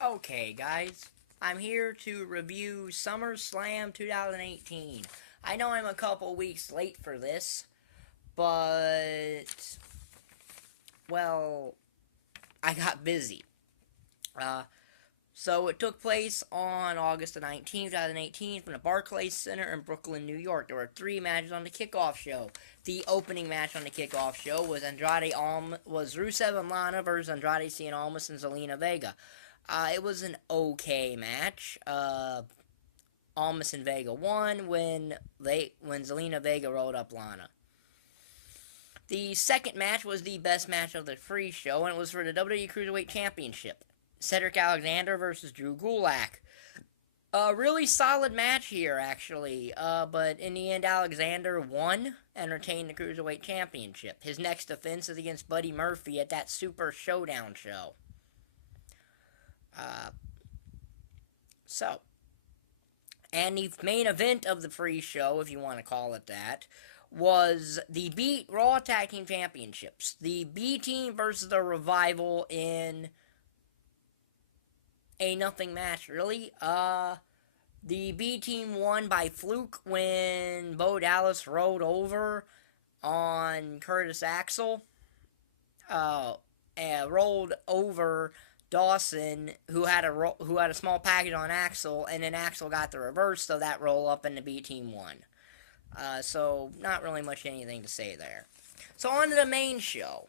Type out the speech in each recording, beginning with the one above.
Okay, guys, I'm here to review SummerSlam 2018. I know I'm a couple weeks late for this, but, well, I got busy. Uh, so it took place on August the 19th, 2018 from the Barclay Center in Brooklyn, New York. There were three matches on the Kickoff Show. The opening match on the Kickoff Show was Rusev and Lana versus Andrade Cien Almas and Zelina Vega. It was an okay match. Almas and Vega won when Zelina Vega rolled up Lana. The second match was the best match of the free show, and it was for the WWE Cruiserweight Championship. Cedric Alexander versus Drew Gulak. A really solid match here, actually, but in the end, Alexander won and retained the Cruiserweight Championship. His next defense is against Buddy Murphy at that Super Showdown show. And the main event of the free show, if you want to call it that, was the Raw Tag Team Championships. The B Team versus the Revival in a nothing match, really. The B Team won by fluke when Bo Dallas rolled over on Curtis Axel. Rolled over Dawson, who had a small package on Axel, and then Axel got the reverse, so that roll up and the B Team won. So not really much anything to say there. So on to the main show,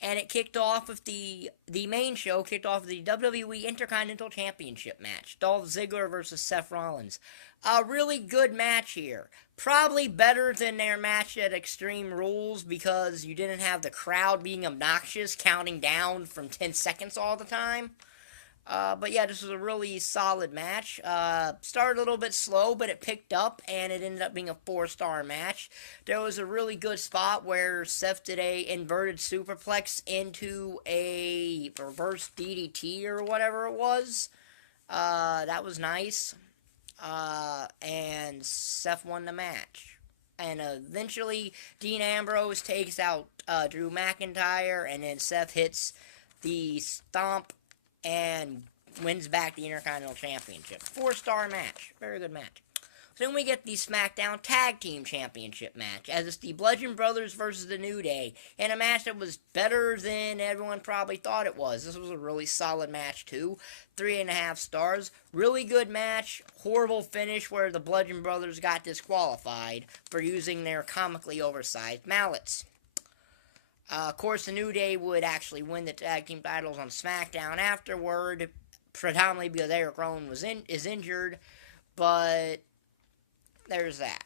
and it kicked off with the main show kicked off with the WWE Intercontinental Championship match, Dolph Ziggler versus Seth Rollins. A really good match here. Probably better than their match at Extreme Rules because you didn't have the crowd being obnoxious, counting down from 10 seconds all the time. But yeah, this was a really solid match. Started a little bit slow, but it picked up, and it ended up being a 4-star match. There was a really good spot where Seth did a inverted superplex into a reverse DDT or whatever it was. That was nice. And Seth won the match. And eventually, Dean Ambrose takes out Drew McIntyre, and then Seth hits the stomp and wins back the Intercontinental Championship. 4-star match. Very good match. So then we get the SmackDown Tag Team Championship match, as it's the Bludgeon Brothers versus the New Day, in a match that was better than everyone probably thought it was. This was a really solid match, too. 3.5 stars. Really good match. Horrible finish where the Bludgeon Brothers got disqualified for using their comically oversized mallets. Of course, the New Day would actually win the tag team titles on SmackDown afterward, predominantly because Eric Rowan is injured, but there's that.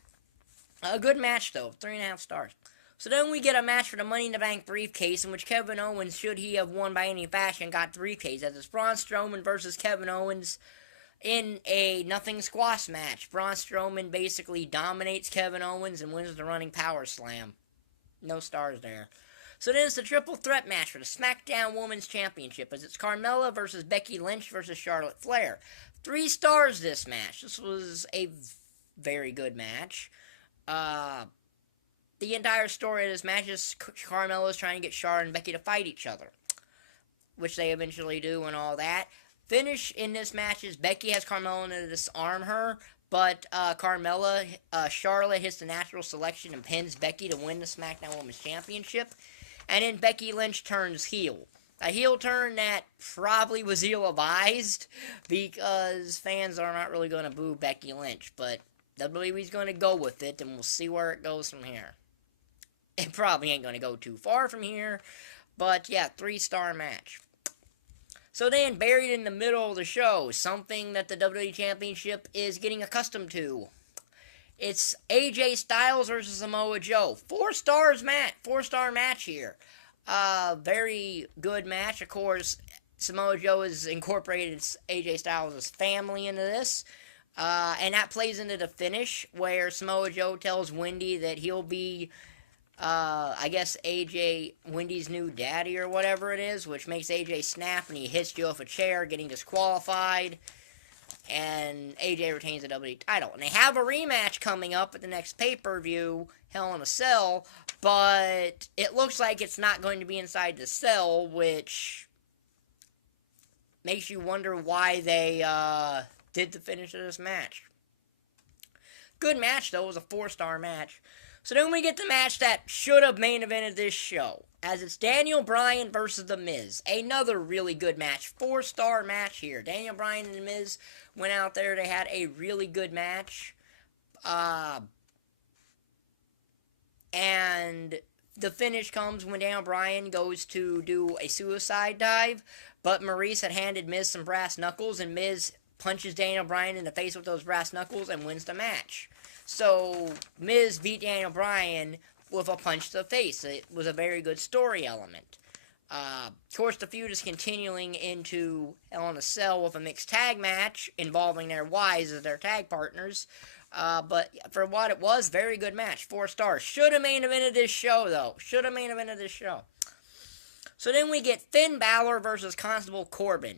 A good match, though. 3.5 stars. So then we get a match for the Money in the Bank briefcase, in which Kevin Owens, should he have won by any fashion, got the briefcase. As it's Braun Strowman versus Kevin Owens in a nothing squash match. Braun Strowman basically dominates Kevin Owens and wins the running power slam. No stars there. So then it's the triple threat match for the SmackDown Women's Championship, as it's Carmella versus Becky Lynch versus Charlotte Flair. 3 stars this match. This was a very good match. The entire story of this match is Carmella is trying to get Charlotte and Becky to fight each other, which they eventually do and all that. Finish in this match is Becky has Carmella to disarm her, but Charlotte hits the natural selection and pins Becky to win the SmackDown Women's Championship. And then Becky Lynch turns heel. A heel turn that probably was ill-advised because fans are not really going to boo Becky Lynch. But WWE's going to go with it, and we'll see where it goes from here. It probably ain't going to go too far from here. But yeah, 3-star match. So then, buried in the middle of the show, something that the WWE Championship is getting accustomed to. It's AJ Styles versus Samoa Joe. 4-star match here. Very good match. Of course, Samoa Joe has incorporated AJ Styles' family into this. And that plays into the finish, where Samoa Joe tells Wendy that he'll be, Wendy's new daddy or whatever it is, which makes AJ snap, and he hits Joe with a chair, getting disqualified. And AJ retains the WWE title. And they have a rematch coming up at the next pay-per-view, Hell in a Cell, but it looks like it's not going to be inside the cell, which makes you wonder why they did the finish of this match. Good match, though. It was a 4-star match. So then we get the match that should have main evented this show, as it's Daniel Bryan versus The Miz. Another really good match. 4-star match here. Daniel Bryan and The Miz went out there. They had a really good match. And the finish comes when Daniel Bryan goes to do a suicide dive, but Maurice had handed Miz some brass knuckles, and Miz punches Daniel Bryan in the face with those brass knuckles and wins the match. So, Miz beat Daniel Bryan with a punch to the face. It was a very good story element. Of course, the feud is continuing into Hell in a Cell with a mixed tag match involving their wives as their tag partners. But for what it was, very good match. 4 stars. Should have main evented this show, though. Should have main evented this show. So then we get Finn Balor versus Constable Corbin.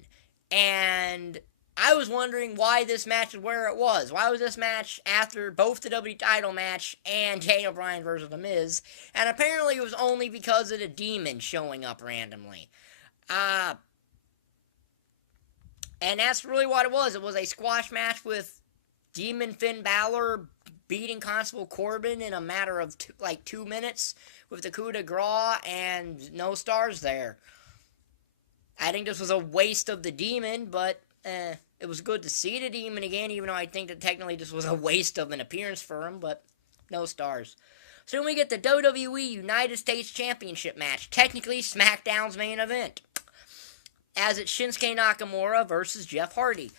And I was wondering why this match is where it was. Why was this match after both the WWE title match and Daniel Bryan versus The Miz? And apparently it was only because of the Demon showing up randomly. And that's really what it was. It was a squash match with Demon Finn Balor beating Constable Corbin in a matter of 2 minutes with the coup de grace and no stars there. I think this was a waste of the Demon, but it was good to see the Demon again, even though I think that technically this was a waste of an appearance for him, but no stars. So then we get the WWE United States Championship match, technically SmackDown's main event, as it's Shinsuke Nakamura versus Jeff Hardy.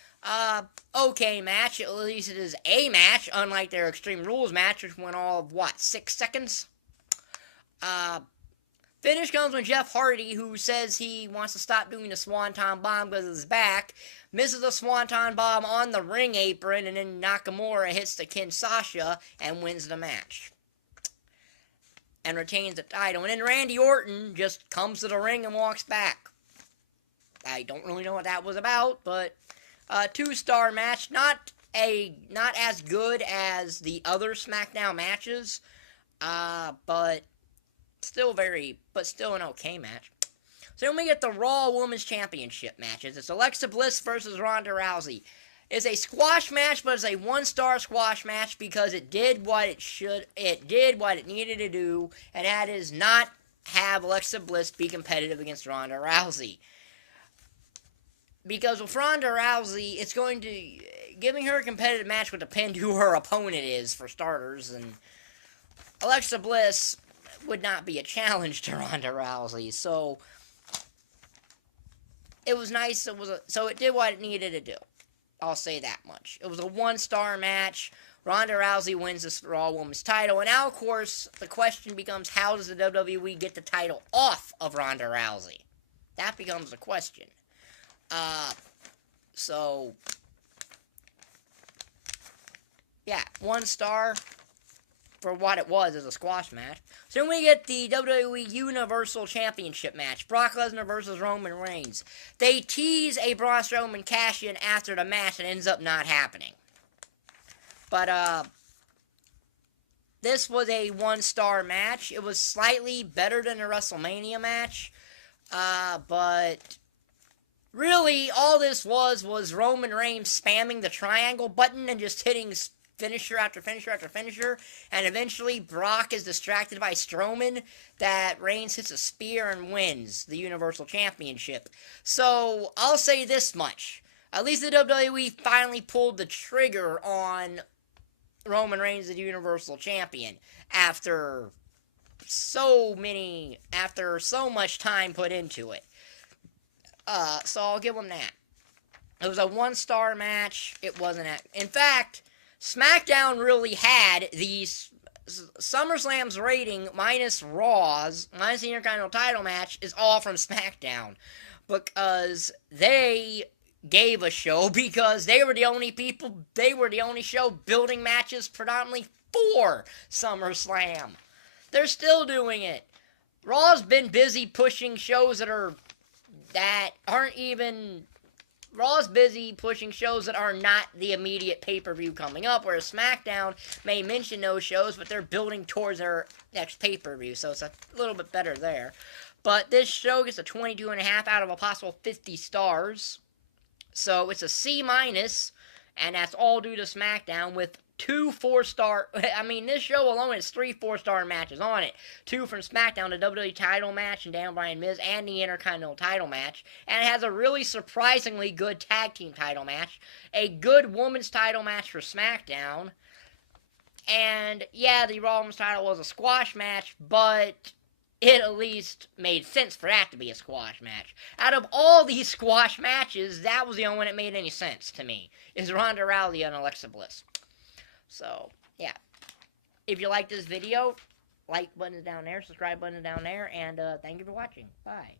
Okay match, at least it is a match, unlike their Extreme Rules match, which went all of, 6 seconds? Finish comes when Jeff Hardy, who says he wants to stop doing the Swanton Bomb because of his back, misses the Swanton Bomb on the ring apron, and then Nakamura hits the Kinshasa and wins the match. And retains the title. And then Randy Orton just comes to the ring and walks back. I don't really know what that was about, but a 2-star match. Not as good as the other SmackDown matches, but still an okay match. So then we get the Raw Women's Championship matches. It's Alexa Bliss versus Ronda Rousey. It's a squash match, but it's a 1-star squash match because it did what it needed to do, and that is not have Alexa Bliss be competitive against Ronda Rousey. Because with Ronda Rousey, it's going to giving her a competitive match would depend who her opponent is, for starters, and Alexa Bliss would not be a challenge to Ronda Rousey, so it was nice. So it did what it needed to do. I'll say that much. It was a 1-star match. Ronda Rousey wins this Raw Women's title, and now, of course, the question becomes, how does the WWE get the title off of Ronda Rousey? That becomes the question. So, yeah, 1 star for what it was as a squash match. So then we get the WWE Universal Championship match. Brock Lesnar versus Roman Reigns. They tease a Braun Strowman cash-in after the match and ends up not happening. But, this was a 1-star match. It was slightly better than the WrestleMania match. But really, all this was Roman Reigns spamming the triangle button and just hitting finisher after finisher after finisher, and eventually Brock is distracted by Strowman, that Reigns hits a spear and wins the Universal Championship. So, I'll say this much. At least the WWE finally pulled the trigger on Roman Reigns as the Universal Champion after so much time put into it. So I'll give them that. It was a 1-star match. It wasn't in fact, SmackDown really had these SummerSlam's rating minus Raw's, minus the Intercontinental title match, is all from SmackDown. Because they gave a show, because they were the only show building matches predominantly for SummerSlam. They're still doing it. Raw's been busy pushing shows that are not the immediate pay-per-view coming up, whereas SmackDown may mention those shows, but they're building towards their next pay-per-view, so it's a little bit better there. But this show gets a 22.5 out of a possible 50 stars. So it's a C minus, and that's all due to SmackDown with 2 4-star. I mean, this show alone has 3 4-star matches on it. 2 from SmackDown, the WWE title match, and Dan Bryan Miz, and the Intercontinental title match. And it has a really surprisingly good tag team title match, a good women's title match for SmackDown. And yeah, the Raw Women's title was a squash match, but it at least made sense for that to be a squash match. Out of all these squash matches, that was the only one that made any sense to me, is Ronda Rousey and Alexa Bliss. So, yeah. If you like this video, like button is down there, subscribe button is down there, and thank you for watching. Bye.